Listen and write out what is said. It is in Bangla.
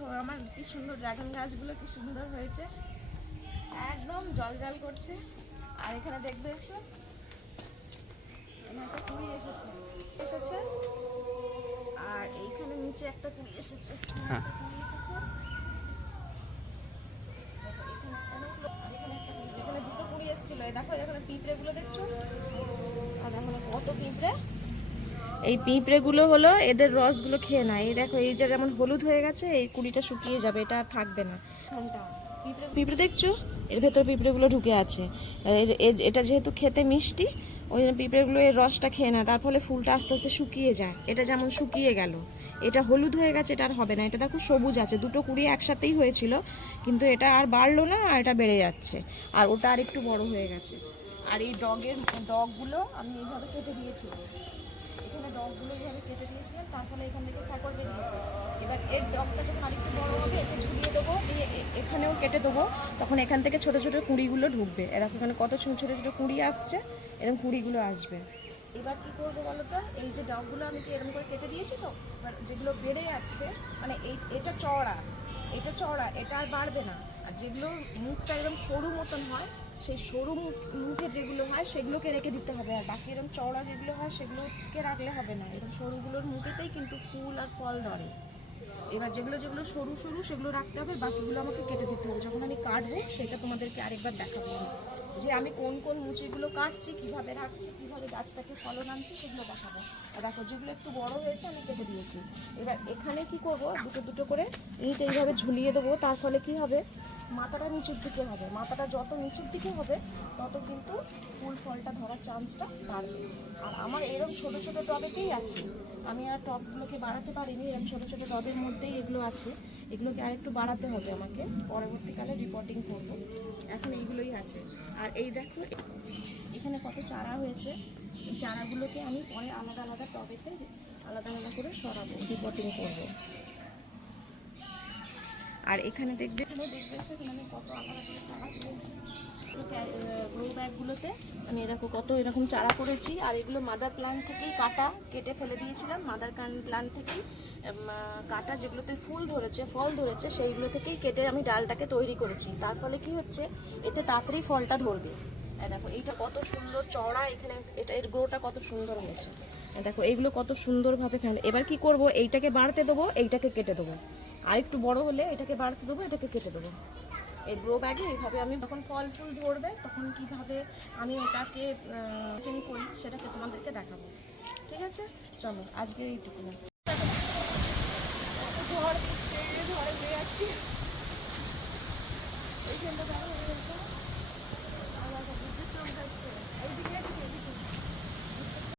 দেখো আমার কি সুন্দর ড্রাগন গাছগুলো কি সুন্দর হয়েছে। একদম জল জল করছে। আর এখানে দেখবে একটু এখানে একটা কুড়ি এসেছে। এসেছে। আর এইখানে নিচে একটা কুড়ি এসেছে। হ্যাঁ। কুড়ি এসেছে। যেখানে দুটো কুড়ি এসেছিল। এই দেখো এখানে পিঁপড়েগুলো দেখছ? আর দেখো পিঁপড়ে এই পিঁপড়েগুলো হলো এদের রসগুলো খেয়ে নেয় এই দেখো, এই যে যেমন হলুদ হয়ে গেছে, এই কুড়িটা শুকিয়ে যাবে, এটা আর থাকবে না। পিঁপড়ে পিঁপড়ে দেখছ? এর ভেতর পিঁপড়েগুলো ঢুকে আছে। এটা যেহেতু খেতে মিষ্টি, ওই জন্য পিঁপড়েগুলো এর রসটা খেয়ে নেয় তার ফলে ফুলটা আস্তে আস্তে শুকিয়ে যায়। এটা যেমন শুকিয়ে গেল, এটা হলুদ হয়ে গেছে, এটা আর হবে না। এটা দেখো সবুজ আছে, দুটো কুড়ি একসাথেই হয়েছিল, কিন্তু এটা আর বাড়লো না, আর এটা বেড়ে যাচ্ছে। আর ওটা আর একটু বড় হয়ে গেছে। আর এই ডগের, ডগগুলো আমি এইভাবে কেটে দিয়েছিলাম এখানে ডগগুলো এইভাবে কেটে দিয়েছিলাম, তার ফলে এখান থেকে ফাঁকর বেরিয়েছে এবার এর ডগটা যখন আরেকটু বড় হবে, একে ঝুলিয়ে দেবো এখানেও কেটে দেবো। তখন এখান থেকে ছোট ছোট কুঁড়িগুলো ঢুকবে। এরকম এখানে কত ছোট ছোট ছোট কুঁড়ি আসছে, এরকম কুঁড়িগুলো আসবে। এবার কি করব বলো তো? এই যে ডগগুলো আমি কি এরকম করে কেটে দিয়েছি তো? এবার যেগুলো বেড়ে যাচ্ছে মানে এই এটা চড়া এটা চড়া এটা আর বাড়বে না। আর যেগুলো মুখটা একদম সরু মতন হয় সেই সরু মুখ- যেগুলো হয় সেগুলোকে রেখে দিতে হবে। আর বাকি এরকম চওড়া যেগুলো হয় সেগুলোকে রাখলে হবে না। এরকম সরুগুলোর মুখেতেই কিন্তু ফুল আর ফল ধরে। এবার যেগুলো যেগুলো সরু সরু সেগুলো রাখতে হবে। বাকিগুলো আমাকে কেটে দিতে হবে। যখন আমি কাটবো সেটা তোমাদেরকে আরেকবার দেখাবো। যে আমি কোন কোন মুচিগুলো কাটছি, কীভাবে রাখছি, কীভাবে গাছটাকে ফলন আনছি সেগুলো দেখাবো। আর দেখো, যেগুলো একটু বড় হয়েছে আমি কেটে দিয়েছি। এবার এখানে কি করব? দুটো দুটো করে ইট এইভাবে ঝুলিয়ে দেবো। তার ফলে কি হবে? মাথাটা নিচুর দিকে হবে। মাথাটা যত নিচুর দিকে হবে, তত কিন্তু ফুল ফলটা ধরার চান্সটা বাড়বে। আর আমার এরকম ছোট ছোট টবেতেই আছে। আমি আর টবগুলোকে বাড়াতে পারিনি এরকম ছোট ছোট টবের মধ্যেই এগুলো আছে। এগুলোকে আর একটু বাড়াতে হবে আমাকে। পরবর্তীকালে রিপোর্টিং করব। এখন এইগুলোই আছে। আর এই দেখো, এখানে কত চারা হয়েছে। এই চারাগুলোকে আমি পরে আলাদা আলাদা টবেতে আলাদা আলাদা করে সরাবো রিপোর্টিং করব। আর এখানে দেখবে গ্রো ব্যাগগুলোতে আমি এরকম কত এরকম চারা করেছি, আর এগুলো মাদার প্ল্যান্ট থেকেই কাটা, কেটে ফেলে দিয়েছিলাম মাদার প্ল্যান্ট থেকেই কাটা যেগুলোতে ফুল ধরেছে, ফল ধরেছে, সেইগুলো থেকেই কেটে আমি ডালটাকে তৈরি করেছি। তার ফলে কি হচ্ছে, এতে তাড়াতাড়ি ফলটা ধরবে। দেখো, এইটা কত সুন্দর চড়া এখানে এটা, এর গ্রোটা কত সুন্দর হয়েছে। দেখো, এইগুলো কত সুন্দরভাবে ফেলে, এবার কি করব, এইটাকে বাড়তে দেবো, এইটাকে কেটে দেবো। আর একটু বড় হলে এটাকে বাড়তে দেবো, এটাকে কেটে দেবো। এই গ্রো ব্যাগে এইভাবে আমি যখন ফল ফুল ধরবে তখন কীভাবে আমি এটাকে করি সেটাকে তোমাদেরকে দেখাবো। ঠিক আছে? চলো আজকে এইটুকু